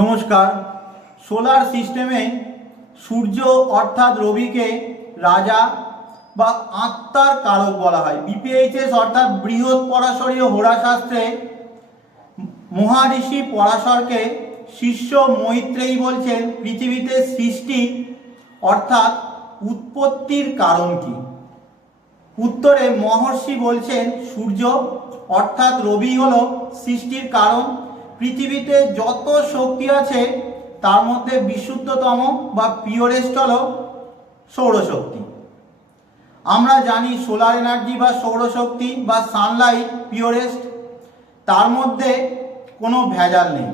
নমস্কার। সোলার সিস্টেমে সূর্য অর্থাৎ রবিকে রাজা বা আত্মার কারক বলা হয়। বিপিএইচএস অর্থাৎ বৃহৎ পরাশরীয় হোরাশাস্ত্রে মহারিষি পরাশরকে শিষ্য মৈত্রেয়ী বলছেন। পৃথিবীতে সৃষ্টি অর্থাৎ উৎপত্তির কারণ কি? উত্তরে মহর্ষি বলছেন, সূর্য অর্থাৎ রবি হলো সৃষ্টির কারণ। পৃথিবীতে যত শক্তি আছে, তার মধ্যে বিশুদ্ধতম বা পিওরেস্ট হলো সৌরশক্তি। আমরা জানি সোলার এনার্জি বা সৌরশক্তি বা সানলাইট পিওরেস্ট তার মধ্যে কোনো ভেজাল নেই।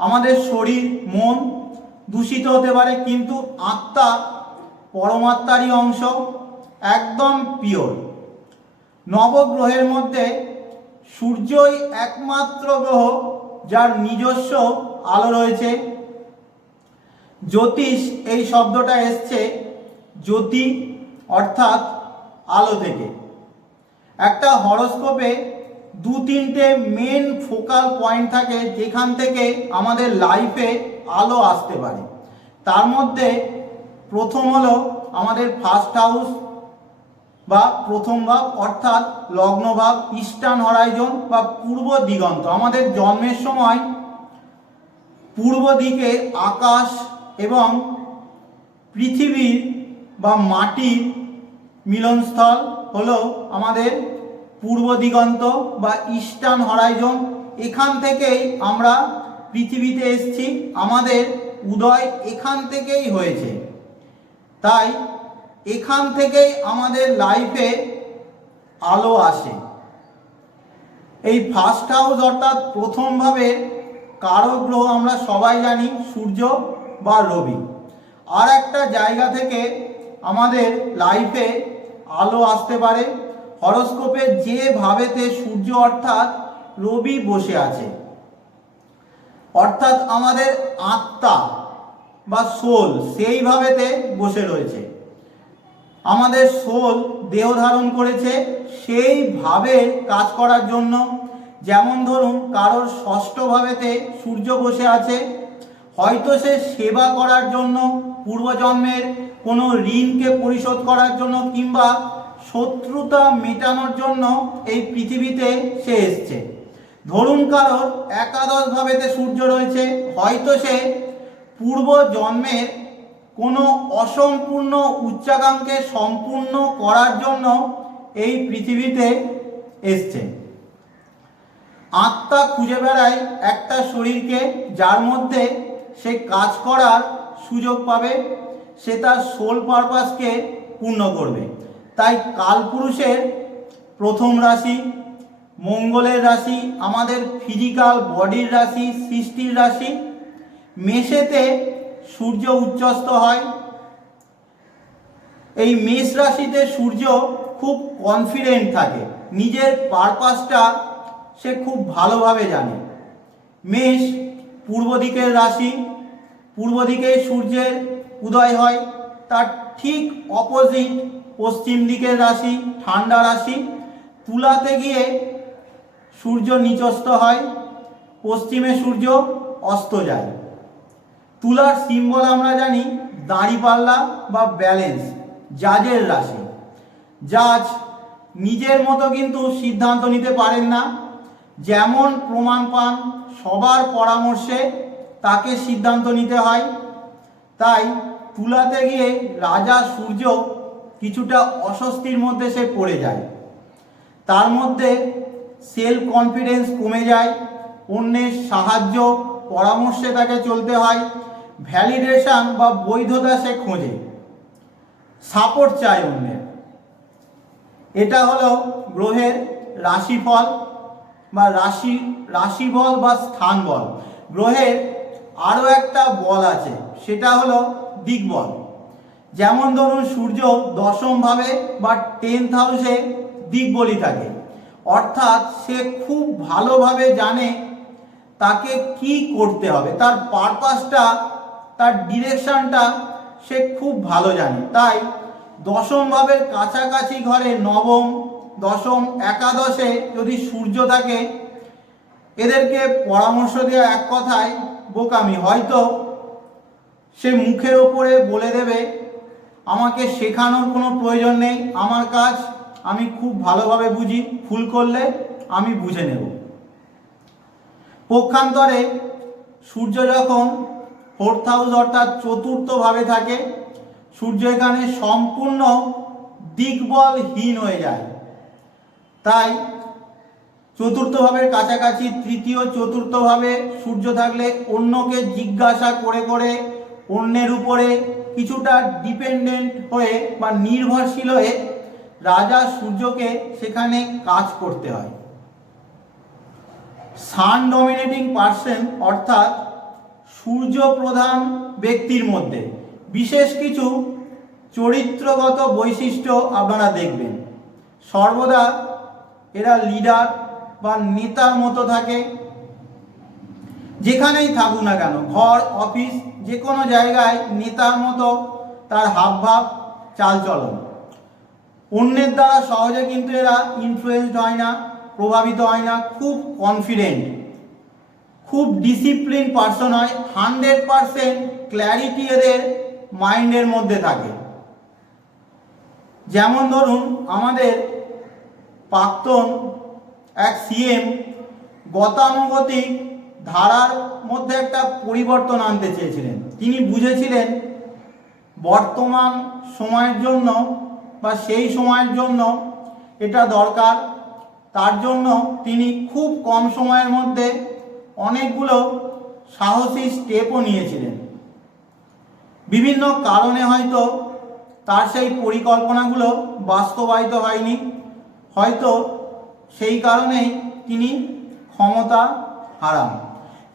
আমাদের শরীর, মন দূষিত হতে পারে, কিন্তু আত্মা পরমাত্মারই অংশ, একদম পিওর নবগ্রহের মধ্যে সূর্যই একমাত্র গ্রহ যার নিজস্ব আলো রয়েছে। জ্যোতিষ এই শব্দটা এসছে জ্যোতি অর্থাৎ আলো থেকে। একটা হরস্কোপে দু তিনটে মেন ফোকাল পয়েন্ট থাকে যেখান থেকে আমাদের লাইফে আলো আসতে পারে। তার মধ্যে প্রথম হলো আমাদের ফার্স্ট হাউস বা প্রথম ভাব, অর্থাৎ লগ্ন ভাব ইস্টার্ন হরাইজন বা পূর্ব দিগন্ত। আমাদের জন্মের সময় পূর্ব দিকে আকাশ এবং পৃথিবীর বা মাটির মিলনস্থল হলো আমাদের পূর্ব দিগন্ত বা ইস্টার্ন হরাইজন এখান থেকেই আমরা পৃথিবীতে এসেছি। আমাদের উদয় এখান থেকেই হয়েছে। তাই এখান থেকেই আমাদের লাইফে আলো আসে। এই ফার্স্ট হাউস অর্থাৎ প্রথমভাবে কারক গ্রহ আমরা সবাই জানি, সূর্য বা রবি। আর একটা জায়গা থেকে আমাদের লাইফে আলো আসতে পারে হরস্কোপে যেভাবেতে সূর্য অর্থাৎ রবি বসে আছে। অর্থাৎ আমাদের আত্মা বা সোল সেইভাবেতে বসে রয়েছে। আমাদের সোল দেহ ধারণ করেছে সেইভাবে কাজ করার জন্য। যেমন ধরুন, কারোর ষষ্ঠ ভাবেতে সূর্য বসে আছে, হয়তো সে সেবা করার জন্য পূর্বজন্মের কোনো ঋণকে পরিশোধ করার জন্য কিংবা শত্রুতা মেটানোর জন্য এই পৃথিবীতে সে এসছে। ধরুন, কারোর একাদশ ভাবেতে সূর্য রয়েছে, হয়তো সে পূর্ব জন্মের কোনো অসম্পূর্ণ উচ্চাকাঙ্ক্ষে সম্পূর্ণ করার জন্য এই পৃথিবীতে এসছে। আত্মা খুঁজে বেড়ায় একটা শরীরকে, যার মধ্যে সে কাজ করার সুযোগ পাবে, সে তার সোল পারপাসকে পূর্ণ করবে। তাই কালপুরুষের প্রথম রাশি, মঙ্গলের রাশি, আমাদের ফিজিক্যাল বডির রাশি, সৃষ্টির রাশি মেষেতে সূর্য উচ্চস্ত হয়। এই মেষ রাশিতে সূর্য খুব কনফিডেন্ট থাকে। নিজের পারপাসটা সে খুব ভালোভাবে জানে। মেষ পূর্ব দিকের রাশি, পূর্ব দিকে সূর্যের উদয় হয়। তার ঠিক অপোজিট পশ্চিম দিকের রাশি, ঠান্ডা রাশি। তুলাতে গিয়ে সূর্য নিচস্ত হয়। পশ্চিমে সূর্য অস্ত যায়। তুলার সিম্বল আমরা জানি দাঁড়িপাল্লা বা ব্যালেন্স জাজের রাশি। জাজ নিজের মতো কিন্তু সিদ্ধান্ত নিতে পারেন না। যেমন প্রমাণ পান, সবার পরামর্শে তাকে সিদ্ধান্ত নিতে হয়। তাই তুলাতে গিয়ে রাজা সূর্য কিছুটা অস্বস্তির মধ্যে সে পড়ে যায়। তার মধ্যে সেলফ কনফিডেন্স কমে যায়, অন্যের সাহায্য, পরামর্শে তাকে চলতে হয়। ভ্যালিডেশন বা বৈধতা সে খোঁজে। সাপোর্ট চায় অন্যের। এটা হলো গ্রহের রাশিফল বা রাশি, রাশিবল বা স্থান বল গ্রহের আরও একটা বল আছে, সেটা হলো দিকবল। যেমন ধরুন সূর্য দশমভাবে বা টেন্থ হাউসে দিকবলি থাকে। অর্থাৎ সে খুব ভালোভাবে জানে তাকে কি করতে হবে। তার পারপাসটা তার ডিরেকশনটা সে খুব ভালো জানে। তাই দশম ভাবের কাছাকাছি ঘরে নবম, দশম, একাদশে যদি সূর্য থাকে, এদেরকে পরামর্শ দেওয়া এক কথায় বোকামি। হয়তো সে মুখের ওপরে বলে দেবে, আমাকে শেখানোর কোনো প্রয়োজন নেই, আমার কাজ আমি খুব ভালোভাবে বুঝি, ভুল করলে আমি বুঝে নেব। পক্ষান্তরে সূর্য যখন ফোর্থ হাউস অর্থাৎ চতুর্থভাবে থাকে। সূর্য এখানে সম্পূর্ণ দিকবলহীন হয়ে যায়। তাই চতুর্থভাবের কাছাকাছি তৃতীয় চতুর্থভাবে সূর্য থাকলে অন্যকে জিজ্ঞাসা করে করে অন্যের উপরে কিছুটা ডিপেন্ডেন্ট হয়ে বা নির্ভরশীল হয়ে রাজা সূর্যকে সেখানে কাজ করতে হয়। সান ডমিনেটিং পার্সন অর্থাৎ সূর্য প্রধান ব্যক্তির মধ্যে। বিশেষ কিছু চরিত্রগত বৈশিষ্ট্য আপনারা দেখবেন। সর্বদা এরা লিডার বা নেতার মতো থাকে। যেখানেই থাকুক না কেন, ঘর, অফিস যে কোনো জায়গায় নেতার মতো তার হাবভাব, চালচলন। অন্যের দ্বারা সহজে কিন্তু এরা ইনফ্লুয়েসড হয় না, প্রভাবিত হয় না, খুব কনফিডেন্ট খুব ডিসিপ্লিন পার্সন হয় হান্ড্রেড পারসেন্ট ক্ল্যারিটি এদের মাইন্ডের মধ্যে থাকে। যেমন ধরুন, আমাদের প্রাক্তন এক সিএম গতানুগতিক ধারার মধ্যে একটা পরিবর্তন আনতে চেয়েছিলেন। তিনি বুঝেছিলেন, বর্তমান সময়ের জন্য বা সেই সময়ের জন্য এটা দরকার। তার জন্য তিনি খুব কম সময়ের মধ্যে অনেকগুলো সাহসী স্টেপও নিয়েছিলেন। বিভিন্ন কারণে হয়তো তার সেই পরিকল্পনাগুলো বাস্তবায়িত হয়নি। হয়তো সেই কারণেই তিনি ক্ষমতা হারান।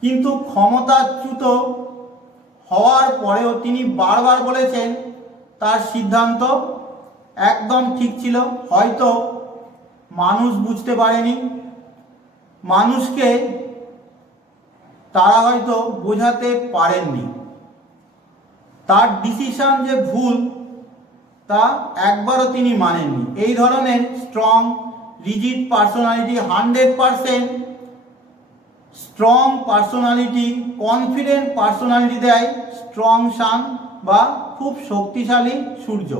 কিন্তু ক্ষমতাচ্যুত হওয়ার পরেও তিনি বারবার বলেছেন, তার সিদ্ধান্ত একদম ঠিক ছিল। হয়তো মানুষ বুঝতে পারেনি। মানুষকে তারা হয়তো বোঝাতে পারেননি। তার ডিসিশন যে ভুল, তা একবারও তিনি মানেননি। এই ধরনের strong rigid personality hundred percent strong personality confident personality দেয় স্ট্রং সান বা খুব শক্তিশালী সূর্য।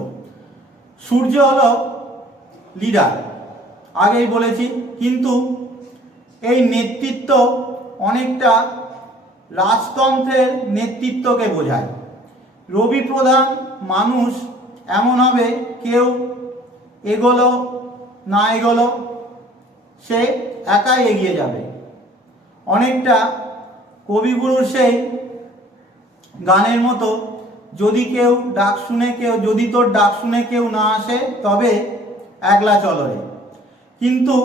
সূর্য হলো লিডার আগেই বলেছি। কিন্তু এই নেতৃত্ব অনেকটা রাজতন্ত্রের নেতৃত্বকে বোঝায়। রবি প্রধান মানুষ এমন হবে, কেউ এগোলো, না এগোলো, সে একাই এগিয়ে যাবে। অনেকটা কবিগুরুর সেই গানের মতো, যদি কেউ ডাক শুনে কেউ, যদি তোর ডাক শুনে কেউ না আসে, তবে একলা চলরে কিন্তু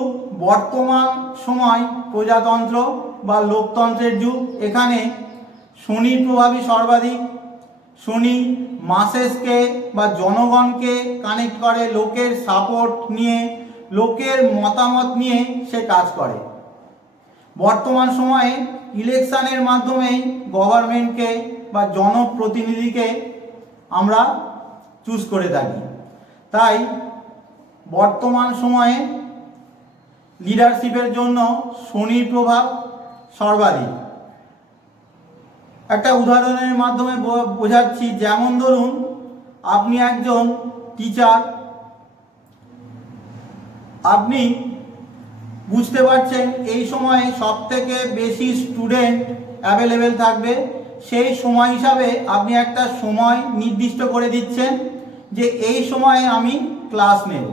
বর্তমান সময় প্রজাতন্ত্র বা লোকতন্ত্রের যুগ, এখানে শনির প্রভাবই সর্বাধিক। শনি মাসেসকে বা জনগণকে কানেক্ট করে, লোকের সাপোর্ট নিয়ে, লোকের মতামত নিয়ে সে কাজ করে। বর্তমান সময়ে ইলেকশানের মাধ্যমেই গভর্নমেন্টকে বা জনপ্রতিনিধিকে আমরা চুজ করে থাকি। তাই বর্তমান সময়ে লিডারশিপের জন্য শনির প্রভাব সর্বাধিক। একটা উদাহরণের মাধ্যমে বোঝাচ্ছি, যেমন ধরুন, আপনি একজন টিচার আপনি বুঝতে পারছেন এই সময়ে সব থেকে বেশি স্টুডেন্ট অ্যাভেলেবেল থাকবে। সেই সময় হিসাবে আপনি একটা সময় নির্দিষ্ট করে দিচ্ছেন যে এই সময়ে আমি ক্লাস নেব।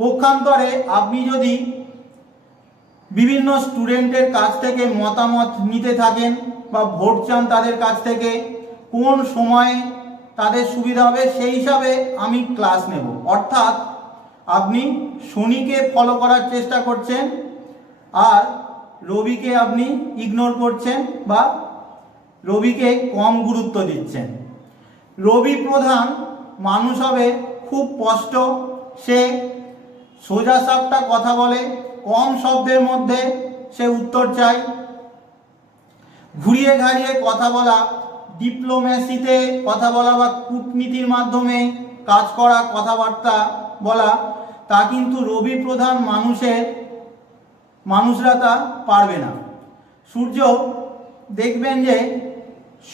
পক্ষান্তরে আপনি যদি বিভিন্ন স্টুডেন্টের কাছ থেকে মতামত নিতে থাকেন বা ভোট চান তাদের কাছ থেকে, কোন সময়ে তাদের সুবিধা হবে সেই হিসাবে আমি ক্লাস নেব। অর্থাৎ আপনি শনিকে ফলো করার চেষ্টা করছেন আর রবিকে আপনি ইগনোর করছেন বা রবিকে কম গুরুত্ব দিচ্ছেন। রবি প্রধান মানুষ হবে, খুব স্পষ্ট, সে সোজা সাপটা কথা বলে, কম শব্দের মধ্যে সে উত্তর চায়। ঘুরিয়ে ঘাড়িয়ে কথা বলা ডিপ্লোম্যাসিতে কথা বলা বা কূটনীতির মাধ্যমে কাজ করা কথাবার্তা বলা, তা কিন্তু রবি প্রধান মানুষের, মানুষরা তা পারবে না। সূর্য দেখবেন যে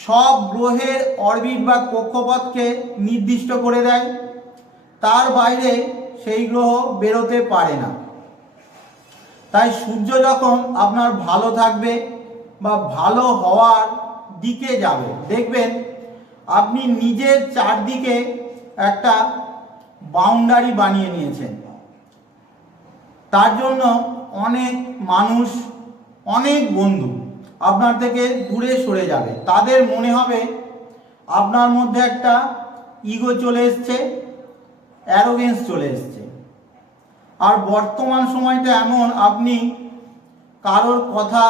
সব গ্রহের অরবিট বা কক্ষপথকে নির্দিষ্ট করে দেয়। তার বাইরে সেই গ্রহ বেরোতে পারে না। তাই সূর্য যখন আপনার ভালো থাকবে বা ভালো হওয়ার দিকে যাবে, দেখবেন আপনি নিজের চারদিকে একটা বাউন্ডারি বানিয়ে নিয়েছেন। তার জন্য অনেক মানুষ, অনেক বন্ধু আপনার থেকে দূরে সরে যাবে। তাদের মনে হবে আপনার মধ্যে একটা ইগো চলে এসছে অ্যারোগেন্স চলে এসছে। আর বর্তমান সময়টা এমন, আপনি কারোর কথা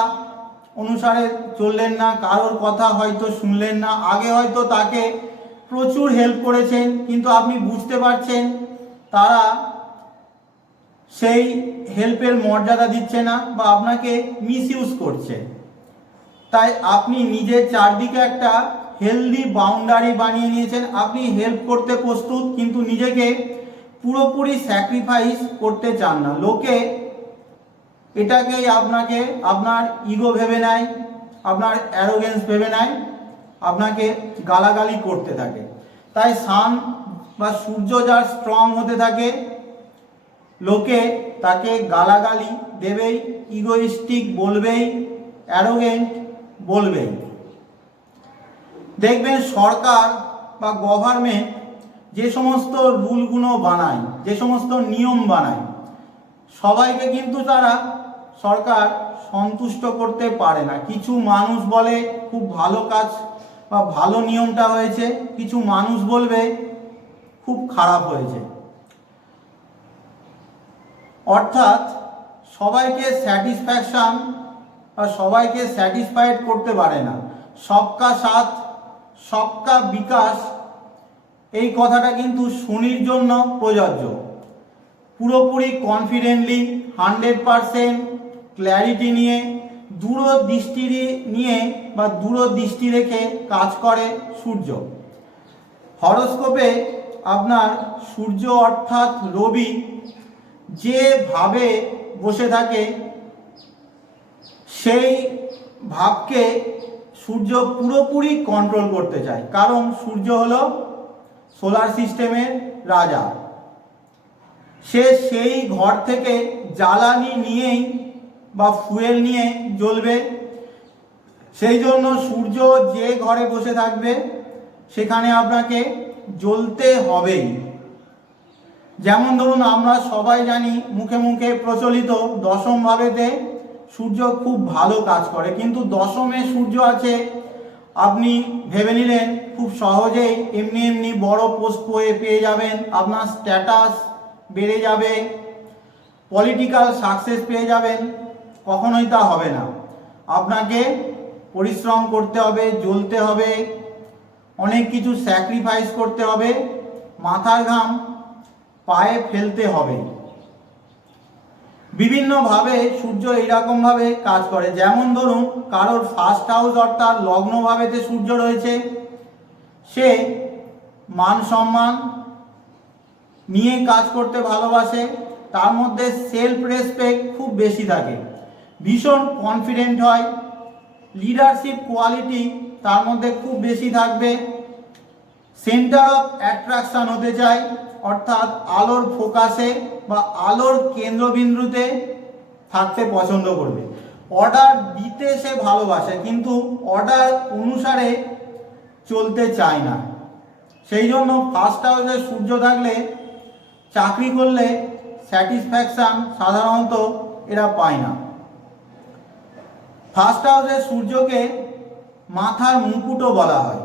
অনুসারে চললেন না, কারোর কথা হয়তো শুনলেন না, আগে হয়তো তাকে প্রচুর হেল্প করেছেন, কিন্তু আপনি বুঝতে পারছেন তারা সেই হেল্পের মর্যাদা দিচ্ছে না বা আপনাকে মিসইউজ করছে। তাই আপনি নিজের চারদিকে একটা হেলদি বাউন্ডারি বানিয়ে নিয়েছেন। আপনি হেল্প করতে প্রস্তুত, কিন্তু নিজেকে পুরোপুরি স্যাক্রিফাইস করতে চান না। লোকে এটাকেই আপনাকে, আপনার ইগো ভেবে নেয়, আপনার অ্যারোগেন্স ভেবে নেয়, আপনাকে গালাগালি করতে থাকে। তাই সান বা সূর্য যার স্ট্রং হতে থাকে, লোকে তাকে গালাগালি দেবেই ইগোইস্টিক বলবেই অ্যারোগেন্ট বলবেই। দেখবেন সরকার বা গভর্নমেন্ট যে সমস্ত রুলগুলো বানায়, যে সমস্ত নিয়ম বানায়, সবাইকে কিন্তু তারা সরকার সন্তুষ্ট করতে পারে না। কিছু মানুষ বলে খুব ভালো কাজ বা ভালো নিয়মটা হয়েছে, কিছু মানুষ বলবে খুব খারাপ হয়েছে। অর্থাৎ সবাইকে স্যাটিসফ্যাকশন বা সবাইকে স্যাটিসফাইড করতে পারে না। সবকা সাথ, সবকা বিকাশ এই কথাটা কিন্তু শনির জন্য প্রযোজ্য। পুরোপুরি কনফিডেন্টলি হান্ড্রেড পারসেন্ট ক্ল্যারিটি নিয়ে, দূরদৃষ্টি নিয়ে বা দূরদৃষ্টি রেখে কাজ করে সূর্য। হরস্কোপে আপনার সূর্য অর্থাৎ রবি যেভাবে বসে থাকে, সেই ভাবকে সূর্য পুরোপুরি কন্ট্রোল করতে চায়। কারণ সূর্য হলো সোলার সিস্টেমের রাজা। সে সেই ঘর থেকে জ্বালানি নিয়েই বা ফুয়েল নিয়ে জ্বলবে। সেই জন্য সূর্য যে ঘরে বসে থাকবে, সেখানে আপনাকে জ্বলতে হবেই। যেমন ধরুন, আমরা সবাই জানি মুখে মুখে প্রচলিত দশম ভাবেতে সূর্য খুব ভালো কাজ করে, কিন্তু দশমে সূর্য আছে আপনি ভেবে নিলেন খুব সহজেই এমনি এমনি বড় পোস্ট পেয়ে পেয়ে যাবেন, আপনার স্ট্যাটাস বেড়ে যাবে পলিটিক্যাল সাকসেস পেয়ে যাবেন, কখনোই তা হবে না। আপনাকে পরিশ্রম করতে হবে, জ্বলতে হবে, অনেক কিছু স্যাক্রিফাইস করতে হবে, মাথার ঘাম পায়ে ফেলতে হবে। বিভিন্নভাবে সূর্য এইরকমভাবে কাজ করে। যেমন ধরুন, কারোর ফার্স্ট হাউস অর্থাৎ লগ্নভাবেতে সূর্য রয়েছে, সে মান সম্মান নিয়ে কাজ করতে ভালোবাসে, তার মধ্যে সেলফ রেসপেক্ট খুব বেশি থাকে। ভীষণ কনফিডেন্ট হয় লিডারশিপ কোয়ালিটি তার মধ্যে খুব বেশি থাকবে। সেন্টার অফ অ্যাট্রাকশন হতে চায় অর্থাৎ আলোর ফোকাসে বা আলোর কেন্দ্রবিন্দুতে থাকতে পছন্দ করবে। অর্ডার দিতে সে ভালোবাসে, কিন্তু অর্ডার অনুসারে চলতে চায় না। সেই জন্য ফার্স্ট হাউসে সূর্য থাকলে চাকরি করলে স্যাটিসফ্যাকশান সাধারণত এরা পায় না। ফার্স্ট হাউসে সূর্যকে মাথার মুকুটও বলা হয়।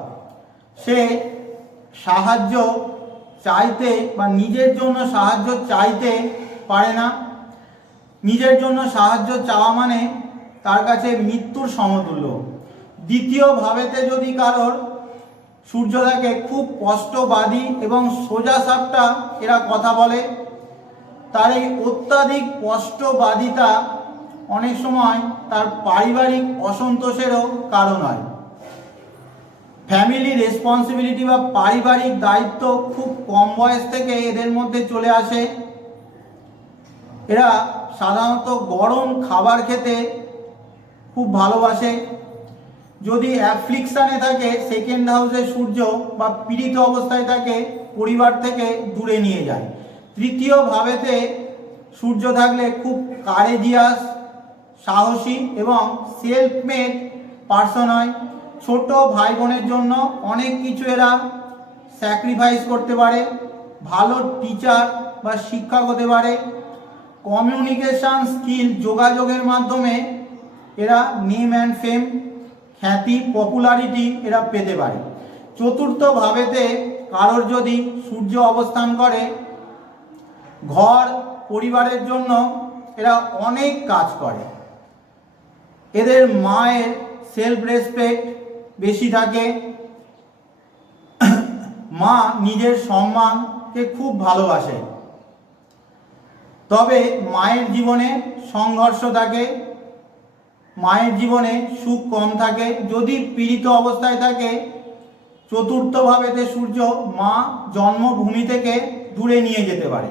সে সাহায্য চাইতে বা নিজের জন্য সাহায্য চাইতে পারে না। নিজের জন্য সাহায্য চাওয়া মানে তার কাছে মৃত্যুর সমতুল্য। দ্বিতীয় ভাবেতে যদি কারোর সূর্য থাকে খুব কষ্টবাদী এবং সোজা সাপটা এরা কথা বলে, তার এই অত্যাধিক কষ্টবাদিতা অনেক সময় তার পারিবারিক অসন্তোষেরও কারণ হয়। ফ্যামিলি রেসপন্সিবিলিটি বা পারিবারিক দায়িত্ব খুব কম বয়স থেকে এদের মধ্যে চলে আসে। এরা সাধারণত গরম খাবার খেতে খুব ভালোবাসে। যদি অ্যাফ্লিকশানে থাকে সেকেন্ড হাউসে সূর্য বা পীড়িত অবস্থায় থাকে, পরিবার থেকে দূরে নিয়ে যায়। তৃতীয় ভাবেতে সূর্য থাকলে খুব কারেজিয়াস সাহসী এবং সেলফ মেড পার্সন হয়। ছোট ভাই বোনের জন্য অনেক কিছু এরা স্যাক্রিফাইস করতে পারে, ভালো টিচার বা শিক্ষক হতে পারে কমিউনিকেশন স্কিল যোগাযোগের মাধ্যমে এরা নেম অ্যান্ড ফেম খ্যাতি পপুলারিটি এরা পেতে পারে। চতুর্থ ভাবেতে কারোর যদি সূর্য অবস্থান করে, ঘর, পরিবারের জন্য এরা অনেক কাজ করে। এদের মায়ের সেলফ রেসপেক্ট বেশি থাকে। মা নিজের সম্মানকে খুব ভালোবাসে। তবে মায়ের জীবনে সংঘর্ষ থাকে। মায়ের জীবনে সুখ কম থাকে। যদি পীড়িত অবস্থায় থাকে চতুর্থ ভাবেতে সূর্য মা জন্মভূমি থেকে দূরে নিয়ে যেতে পারে।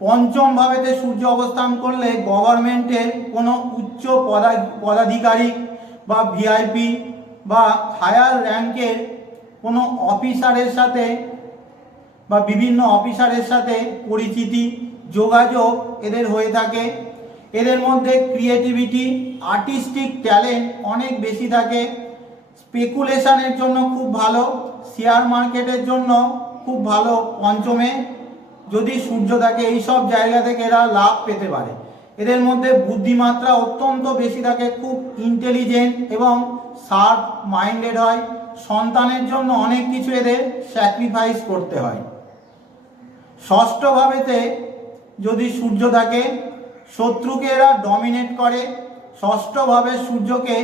পঞ্চম ভাবেতে সূর্য অবস্থান করলে গভর্নমেন্টের কোনো উচ্চ পদা, পদাধিকারী বা ভিআইপি বা হায়ার র্যাঙ্কের কোনো অফিসারের সাথে বা বিভিন্ন অফিসারের সাথে পরিচিতি, যোগাযোগ এদের হয়ে থাকে। এদের মধ্যে ক্রিয়েটিভিটি আর্টিস্টিক ট্যালেন্ট অনেক বেশি থাকে। স্পেকুলেশনের জন্য খুব ভালো শেয়ার মার্কেটের জন্য খুব ভালো পঞ্চমে। যদি সূর্য থাকে এই সব জায়গা থেকে এরা লাভ পেতে পারে। এদের মধ্যে বুদ্ধিমাত্রা অত্যন্ত বেশি থাকে, খুব ইন্টেলিজেন্ট এবং শার্প মাইন্ডেড হয়। সন্তানের জন্য অনেক কিছু এদের স্যাক্রিফাইস করতে হয়। ষষ্ঠভাবেতে যদি সূর্য থাকে, শত্রুকে এরা ডমিনেট করে। ষষ্ঠভাবে সূর্যকে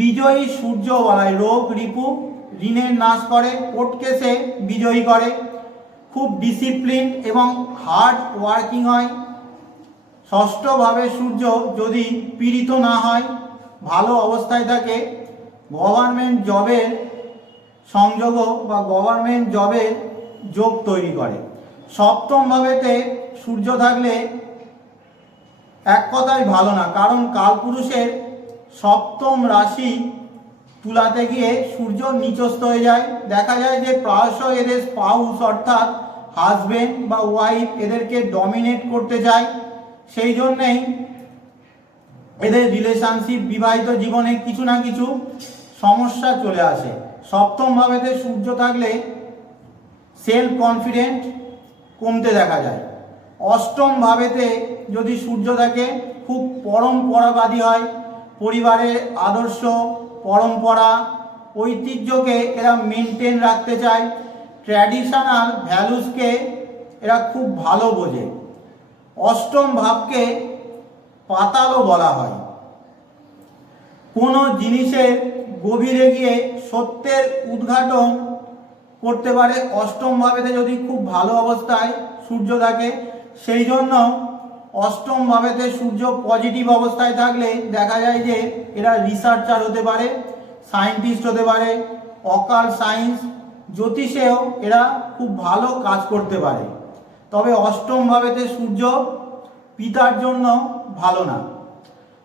বিজয়ী সূর্য বলা হয়, রোগ, রিপু, ঋণের নাশ করে, কোর্ট কেসে বিজয়ী করে। খুব ডিসিপ্লিন এবং হার্ড ওয়ার্কিং হয়। ষষ্ঠভাবে সূর্য যদি পীড়িত না হয়, ভালো অবস্থায় থাকে গভর্নমেন্ট জবের সংযোগও বা গভর্নমেন্ট জবের যোগ তৈরি করে। সপ্তম ভাবেতে সূর্য থাকলে এক কথাই ভালো না, কারণ কালপুরুষের সপ্তম রাশি তুলাতে গিয়ে সূর্য নিচস্থ হয়ে যায়। দেখা যায় যে প্রায়শই এদের স্পাউস অর্থাৎ হাজবেন্ড বা ওয়াইফ এদেরকে ডমিনেট করতে চায়। সেই জন্যেই এদের রিলেশনশিপ বিবাহিত জীবনে কিছু না কিছু সমস্যা চলে আসে। সপ্তম ভাবেতে সূর্য থাকলে সেলফ কনফিডেন্ট কমতে দেখা যায়। অষ্টম ভাবেতে যদি সূর্য থাকে, খুব পরম্পরাবাদী হয়, পরিবারের আদর্শ, পরম্পরা, ঐতিহ্যকে এরা মেনটেন রাখতে চায় ট্র্যাডিশনাল ভ্যালুসকে এরা খুব ভালো বোঝে। অষ্টম ভাবকে পাতালও বলা হয়। কোনো জিনিসের গভীরে গিয়ে সত্যের উদ্ঘাটন করতে পারে অষ্টম ভাবেতে যদি খুব ভালো অবস্থায় সূর্য থাকে, সেই জন্য অষ্টম ভাবেতে সূর্য পজিটিভ অবস্থায় থাকলে দেখা যায় যে এরা রিসার্চার হতে পারে সায়েন্টিস্ট হতে পারে অকাল সায়েন্স জ্যোতিষেও এরা খুব ভালো কাজ করতে পারে। তবে অষ্টম ভাবেতে সূর্য পিতার জন্য ভালো না।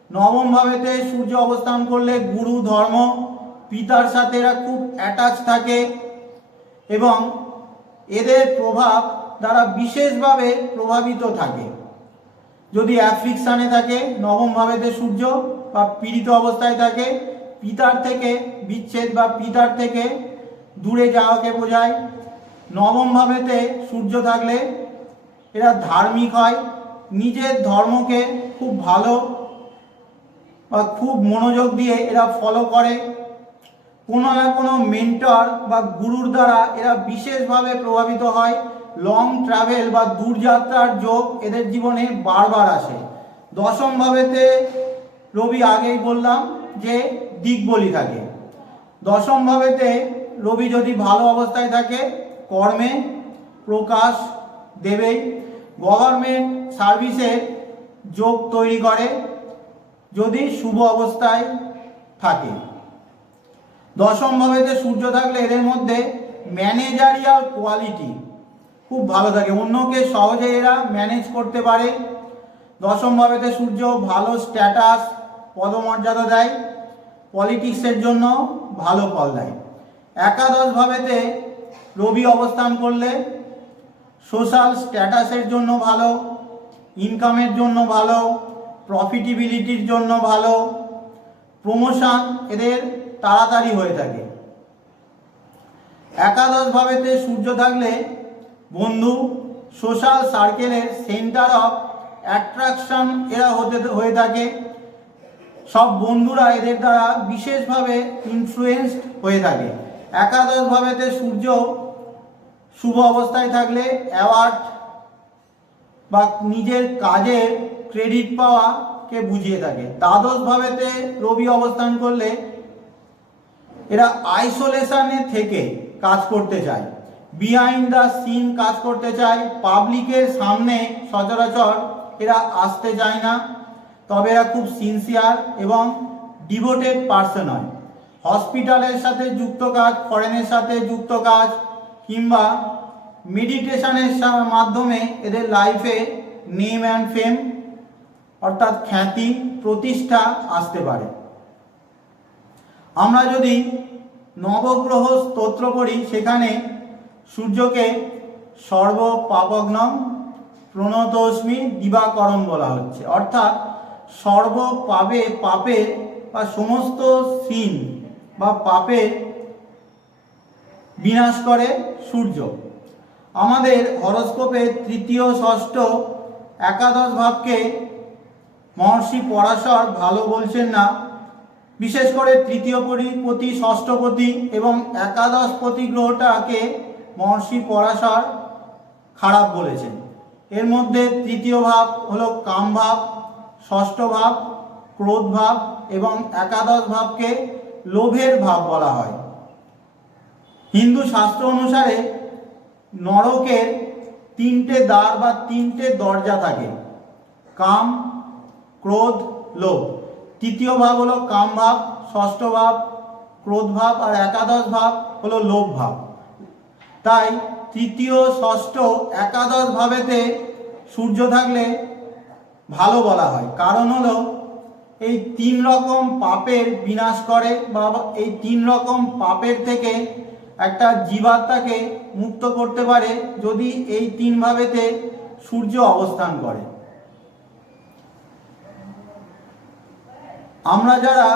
নবম ভাবেতে সূর্য অবস্থান করলে গুরু, ধর্ম, পিতার সাথে এরা খুব অ্যাটাচ থাকে এবং এদের প্রভাব দ্বারা বিশেষভাবে প্রভাবিত থাকে। যদি অ্যাফ্রিকশানে থাকে নবম ভাবেতে সূর্য বা পীড়িত অবস্থায় থাকে, পিতার থেকে বিচ্ছেদ বা পিতার থেকে দূরে যাওয়াকে বোঝায়। নবম ভাবেতে সূর্য থাকলে এরা ধার্মিক হয়, নিজের ধর্মকে খুব ভালো বা খুব মনোযোগ দিয়ে এরা ফলো করে। কোনো না কোনো মেন্টর বা গুরুর দ্বারা এরা বিশেষভাবে প্রভাবিত হয়। লং ট্রাভেল বা দূরযাত্রার যোগ এদের জীবনে বারবার আসে। দশম ভাবেতে রবি আগেই বললাম যে দিক বলি থাকে। দশম ভাবেতে রবি যদি ভালো অবস্থায় থাকে, কর্মে প্রকাশ দেবেই। গভর্নমেন্ট সার্ভিসের যোগ তৈরি করে যদি শুভ অবস্থায় থাকে। দশম ভাবেতে সূর্য থাকলে এদের মধ্যে ম্যানেজারিয়াল কোয়ালিটি খুব ভালো থাকে। অন্যকে সহজে এরা ম্যানেজ করতে পারে। দশম ভাবেতে সূর্য ভালো স্ট্যাটাস পদমর্যাদা দেয়। পলিটিক্সের জন্য ভালো ফল দেয়। একাদশ ভাবেতে রবি অবস্থান করলে সোশ্যাল স্ট্যাটাসের জন্য ভালো, ইনকামের জন্য ভালো, প্রফিটেবিলিটির জন্য ভালো, প্রমোশন এদের তাড়াতাড়ি হয়ে থাকে। একাদশ ভাবেতে সূর্য থাকলে বন্ধু, সোশ্যাল সার্কেলের সেন্টার অফ অ্যাট্রাকশন এরা হতে হয়ে থাকে। সব বন্ধুরা এদের দ্বারা বিশেষভাবে ইনফ্লুয়েসড হয়ে থাকে। একাদশ ভাবেতে সূর্য শুভ অবস্থায় থাকলে অ্যাওয়ার্ড বা নিজের কাজের ক্রেডিট পাওয়াকে বুঝিয়ে থাকে। দ্বাদশ ভাবেতে রবি অবস্থান করলে এরা আইসোলেশনে থেকে কাজ করতে চায়। বিহাইন্ড দ্য সিন কাজ করতে চায়। পাবলিকের সামনে সচরাচর এরা আসতে চায় না। তবে এরা খুব সিনসিয়ার এবং ডিভোটেড পার্সন হয়। হসপিটালের সাথে যুক্ত কাজ ফরেনের সাথে যুক্ত কাজ কিংবা মেডিটেশনের মাধ্যমে এদের লাইফে নেম অ্যান্ড ফেম অর্থাৎ খ্যাতি, প্রতিষ্ঠা আসতে পারে। আমরা যদি নবগ্রহ স্তোত্র পড়ি, সেখানে সূর্যকে সর্ব পাপগ্নম প্রণতস্মি দিবাকরণ বলা হচ্ছে। অর্থাৎ সর্ব পাপের বা সমস্ত সিন বা পাপের বিনাশ করে সূর্য। আমাদের হরস্কোপের তৃতীয়, ষষ্ঠ, একাদশ ভাবকে মহর্ষি পরাশর ভালো বলছেন না। বিশেষ করে তৃতীয় পতি ষষ্ঠপতি এবং একাদশ পতি গ্রহটাকে মহর্ষি পরাশর খারাপ বলেছেন। এর মধ্যে তৃতীয় ভাব হলো কাম ভাব, ষষ্ঠ ভাব, ক্রোধ ভাব এবং একাদশ ভাবকে লোভের ভাব বলা হয়। হিন্দু শাস্ত্র অনুসারে নরকের তিনটে দ্বার বা তিনটে দরজা থাকে। কাম, ক্রোধ, লোভ। তৃতীয় ভাব হলো কাম ভাব, ষষ্ঠ ভাব, ক্রোধ ভাব আর একাদশ ভাব হলো লোভ ভাব। তাই তৃতীয়, ষষ্ঠ, একাদশ ভাবেতে সূর্য থাকলে ভালো বলা হয়। কারণ হলো এই তিন রকম পাপের বিনাশ করে বা এই তিন রকম পাপের থেকে একটা জীবাত্মাকে মুক্ত করতে পারে যদি এই তিন ভাবেতে সূর্য অবস্থান করে। আমরা যারা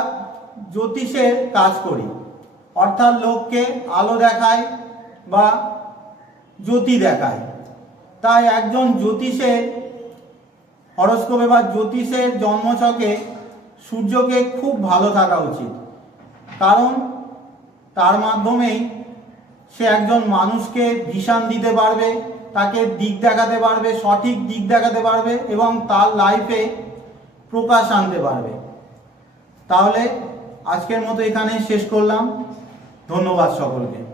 জ্যোতিষের কাজ করি, অর্থাৎ লোককে আলো দেখায় বা জ্যোতি দেখায় তাই একজন জ্যোতিষের হরস্কোপে বা জ্যোতিষের জন্মছকে সূর্যকে খুব ভালো থাকা উচিত। কারণ তার মাধ্যমেই সে একজন মানুষকে ভিশন দিতে পারবে, তাকে দিক দেখাতে পারবে, সঠিক দিক দেখাতে পারবে এবং তার লাইফে প্রকাশ আনতে পারবে। তাহলে আজকের মতো এখানে শেষ করলাম। ধন্যবাদ সকলকে।